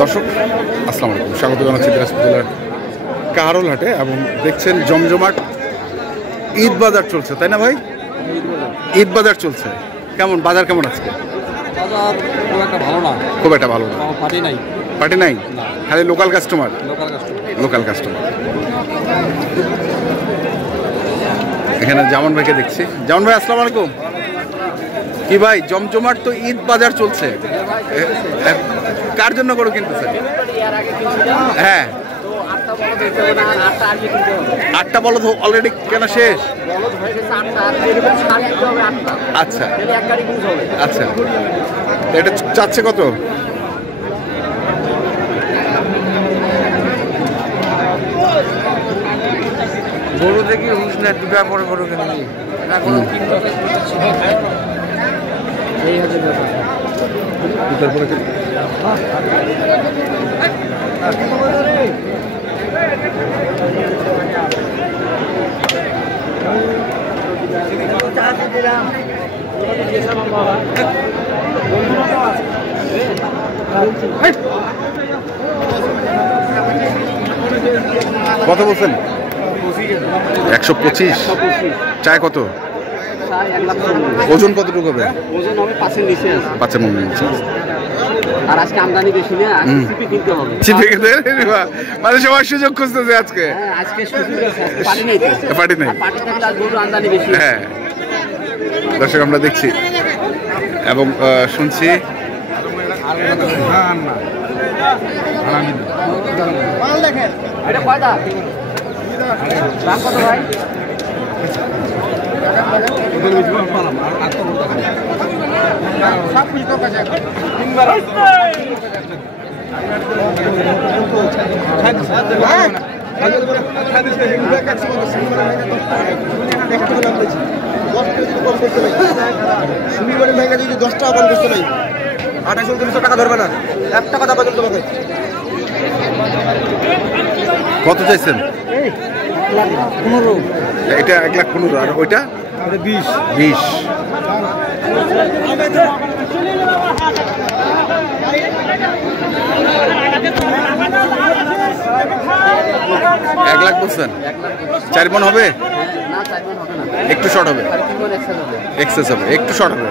দর্শক আসসালামু আলাইকুম, স্বাগত জানাচ্ছি দিনাজপুর জেলার কাহারোলহাটে এবং দেখছেন জমজমাট ঈদ বাজার চলছে, তাই না ভাই? ঈদ বাজার চলছে। কেমন বাজার, কেমন আছে? বাজার খুব একটা ভালো না। খুব একটা ভালো না, পার্টি নাই। পার্টি নাই, খালি লোকাল কাস্টমার। এখানে জামান ভাইকে দেখছি। জামান ভাই আসসালামু আলাইকুম। কি ভাই, জমজমাট তো ঈদ বাজার চলছে, কার জন্য গরু কিনতেছেন? হ্যাঁ, 8টা বলদ অলরেডি কেনা শেষ। আচ্ছা আচ্ছা, এটা চাচ্ছে কত? গরু দেখি হুঁশ না, দুটা পরে গরু কিনে এই হচ্ছে কত বলছেন? 125। চায় কত? ওজন কতটুকু হবে? ওজন হবে 5-এর নিচে আছে। 5-এর নিচে। আর আজকে আমদানি বেশি না, চিপি কিনতে হবে। চিপি কিনতে মানে সবার সুযোগ খুঁজতেছে আজকে। হ্যাঁ, আজকে সুযোগ আছে, পার্টি নেই তো। পার্টি নেই, পার্টি থাকলে আজ গরু আমদানি বেশি। হ্যাঁ দর্শক আমরা দেখছি এবং শুনছি। এটা কয়টা? দাম কত ভাই? যদি 10 টাকা কম করতে নাই, 2800 টাকা ধরবে না, 1 টাকা দাম পর্যন্ত তোমাকে। কত চাইছেন? 15। এটা 1,15,000 আর ওইটা 20। 20। এক লাখ বলছেন? 4 মণ হবে? একটু শর্ট হবে, এক্সেস হবে, একটু শর্ট হবে।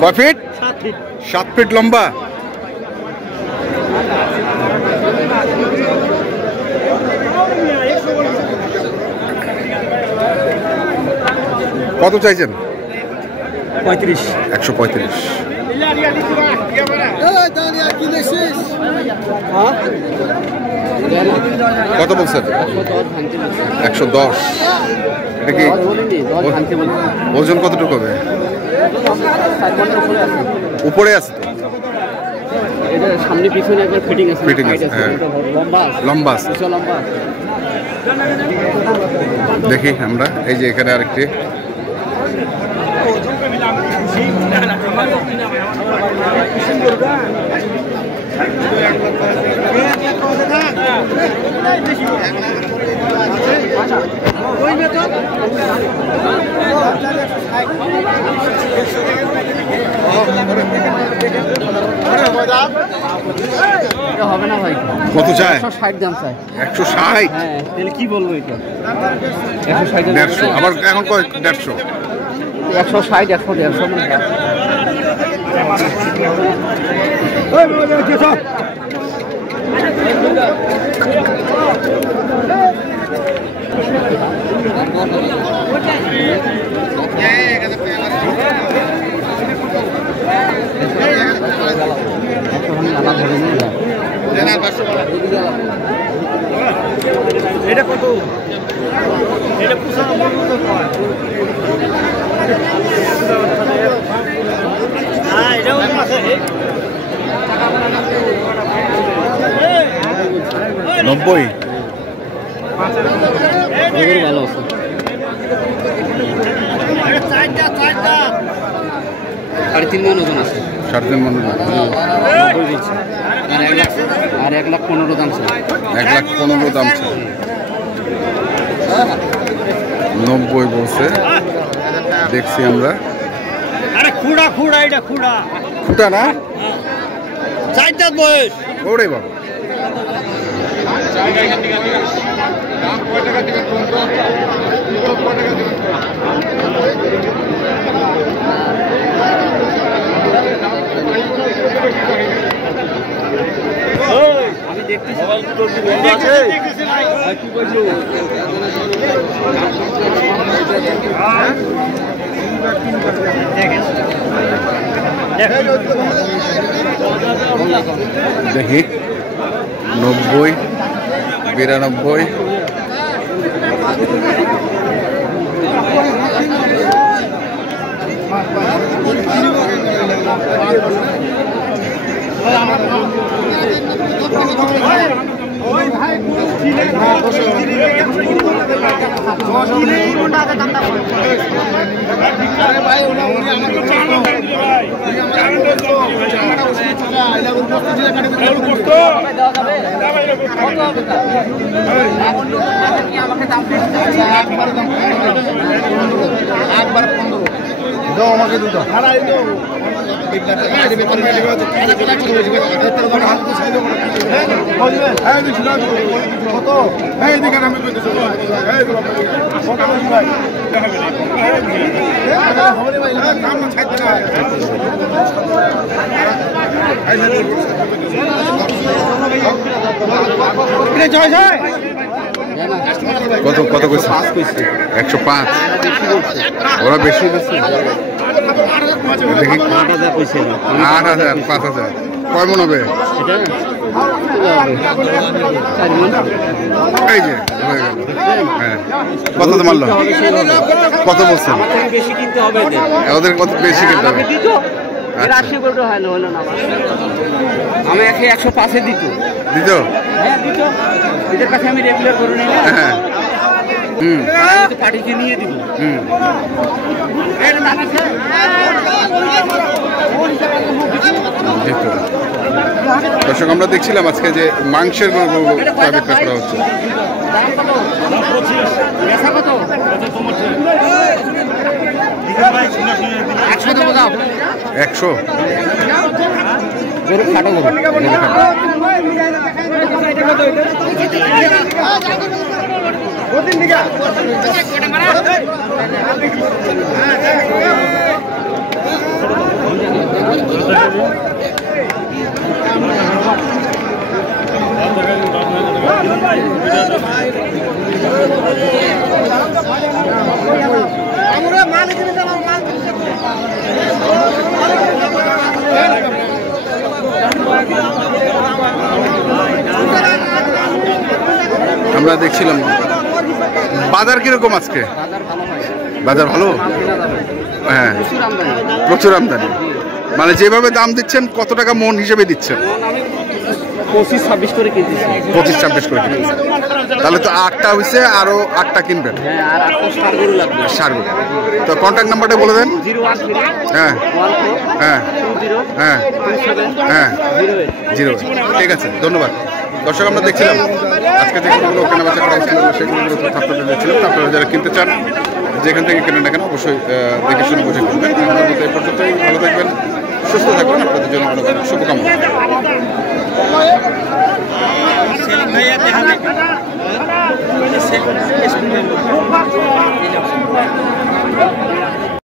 কয় ফিট? 7 ফিট লম্বা। কত চাইছেন? 35। 135। কত বলছেন? 110। এটা কি ওজন কতটুকু হবে? উপরে আছে তো, এটা সামনে পিছনে একবার ফিটিং আছে। ফিটিং আছে, হ্যাঁ। লম্বা আছে। দেখি আমরা এই যে এখানে আরেকটি এটা হবে না ভাই, কত চায়? 160 দাম চাই। 160? হ্যাঁ, তাহলে কি বলবো এটা? 160 150, আবার এখন কয় 150? 160, 150 মানে এটা কত? এটা পুষা 90? ভালো আছে। সাড়ে 3 মণ ওজন আছে। 3.5 মণ ওজন। আর 1,15,000 দাম চাই। 1,15,000 দাম চাই। 90 বলছে, দেখছি আমরা। আরে খুড়া খুড়া, এটা খুড়া খুঁটা না? 4 দাঁত বয়স। ওরে বাবা, আমি দেখতেছি ভাই। কি বলছো? দেখি 90, 92। আমাকে দুটো কত কত কইছে? 105। ওরা বেশি দিচ্ছে। দেখি 8,000, 5,000। কয় মন হবে? এই যে হয়ে গেল। হ্যাঁ, কত তো মারলো? কত বলছেন? বেশি কিনতে হবে, ওদের কত বেশি কিনতে হবে? আমি 105-এ দিত। দিত? হ্যাঁ দিত। এদের কাছে আমি রেগুলার করে নিই। হ্যাঁ। পার্টিকে নিয়ে দিব। দর্শক, আমরা দেখছিলাম আজকে যে মাংসের গরু বিক্রয় করা হচ্ছে। 100? গরু খাটো গরু। আমরা দেখছিলাম বাজার কিরকম আজকে? বাজার ভালো? হ্যাঁ, প্রচুর আমদানি। মানে যেভাবে দাম দিচ্ছেন, কত টাকা মন হিসেবে দিচ্ছেন? 25-26 করে কিনতেছি। 25-26 করে কিনতেছেন। তাহলে তো 8টা হয়েছে, আরো 8টা কিনবেন। হ্যাঁ, আর 8টা ষাঁড় গরু লাগবে। ষাঁড় গরু। তো কন্ট্যাক্ট নাম্বারটা বলে দেন। 013 হ্যাঁ 14 হ্যাঁ 20 হ্যাঁ 27 হ্যাঁ 08। 0। ঠিক আছে, ধন্যবাদ। দর্শক, আমরা দেখছিলাম আজকে যে গরুগুলো কেনাবেচা করা হচ্ছিল, সেগুলো আপনাদের দিচ্ছিলাম। আপনারা যারা কিনতে চান, যেখান থেকে কেনেন না কেন, অবশ্যই দেখে শুনে বুঝে কিনবেন। এই পর্যন্তই, ভালো থাকবেন, সুস্থ থাকবেন, আপনাদের জন্য অনেক অনেক শুভকামনা। সেলিম ভাইয়া দেখা